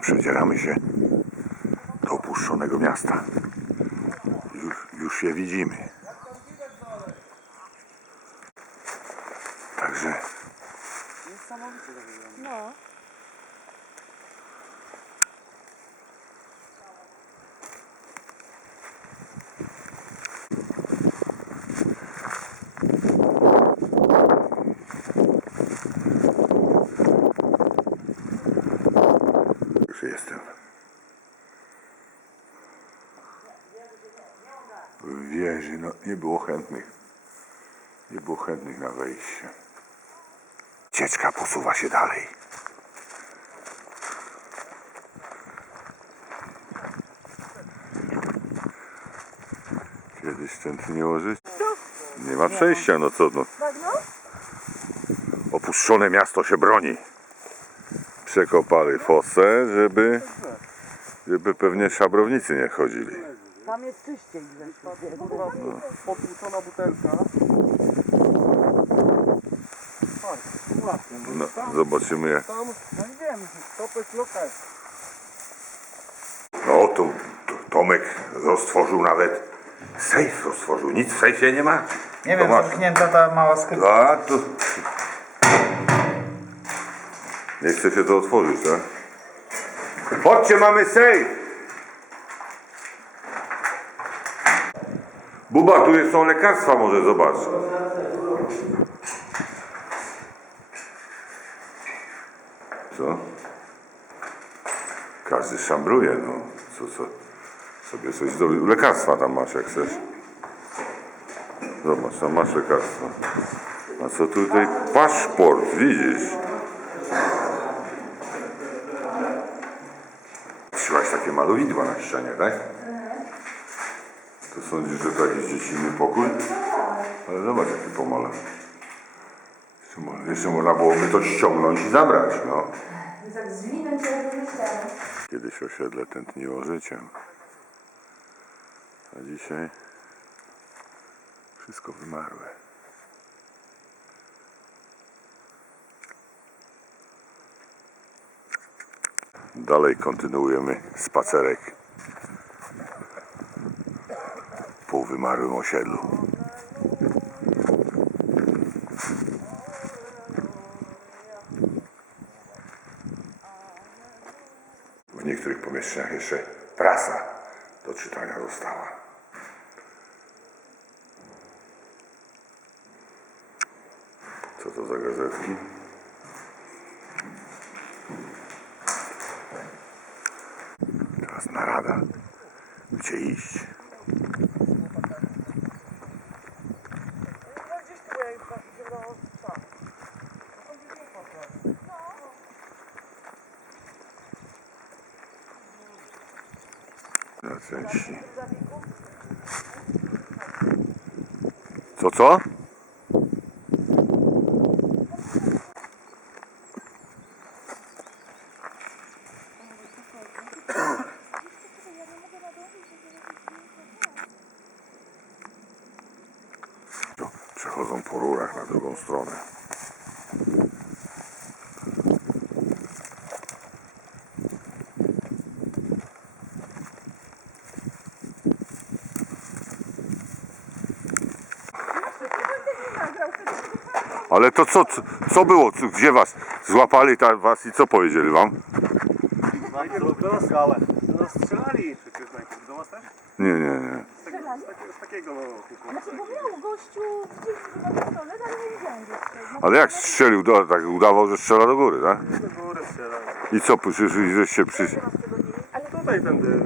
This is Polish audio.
Przedzieramy się do opuszczonego miasta. Już, już je widzimy. Także Niesamowicie to wygląda. No. Już jestem. W wieży, no nie było chętnych. Nie było chętnych na wejście. Cieczka posuwa się dalej. Kiedyś tętniło życie. Nie ma przejścia, no co no. Opuszczone miasto się broni. Przekopali fosę, żeby, żeby pewnie szabrownicy nie chodzili. Tam jest czyściej gdzieś. Kurwa, potłuczona butelka. No, zobaczymy jak. tam, no nie wiem, to jest lokal. No tu, tu Tomek roztworzył nawet sejf roztworzył. Nic w sejfie nie ma? Nie To wiem, masz. zamknięta ta mała skrytka. A tu. Nie chce się to otworzyć, tak? Chodźcie, mamy sejf! Buba, tu są lekarstwa, może zobacz. Co? Każdy szambruje, no. Co, co? Sobie coś do lekarstwa tam masz, jak chcesz. Zobacz, tam masz lekarstwo. A co tutaj? Paszport, widzisz? Trzymasz takie malowidła na ścianie, tak? To sądzisz, że to jakiś dziecinny pokój? Ale zobacz, jaki pomalowany. Jeszcze, mo- jeszcze można byłoby to ściągnąć i zabrać, no. Kiedyś osiedle tętniło życiem. A dzisiaj wszystko wymarłe. Dalej kontynuujemy spacerek po wymarłym osiedlu. W niektórych pomieszczeniach jeszcze prasa do czytania została. Co to za gazetki? Teraz narada. Gdzie iść? Na części. Co, co? Przechodzą po rurach na drugą stronę. Ale to co, co, było? Gdzie was złapali ta, was i co powiedzieli wam? Najpierw do nas skalę. Do nas strzelali przecież najpierw. Do was też? Nie, nie, nie. Z takiego, z takiego, z takiego no, huku. Znaczy, bo miał gościu gdzieś na pistolet, ale nie widziałem go jeszcze. Ale jak strzelił, do, tak udawał, że strzela do góry, tak? Do góry strzelali. I co, przecież żeście przyszli? Ale tutaj tędy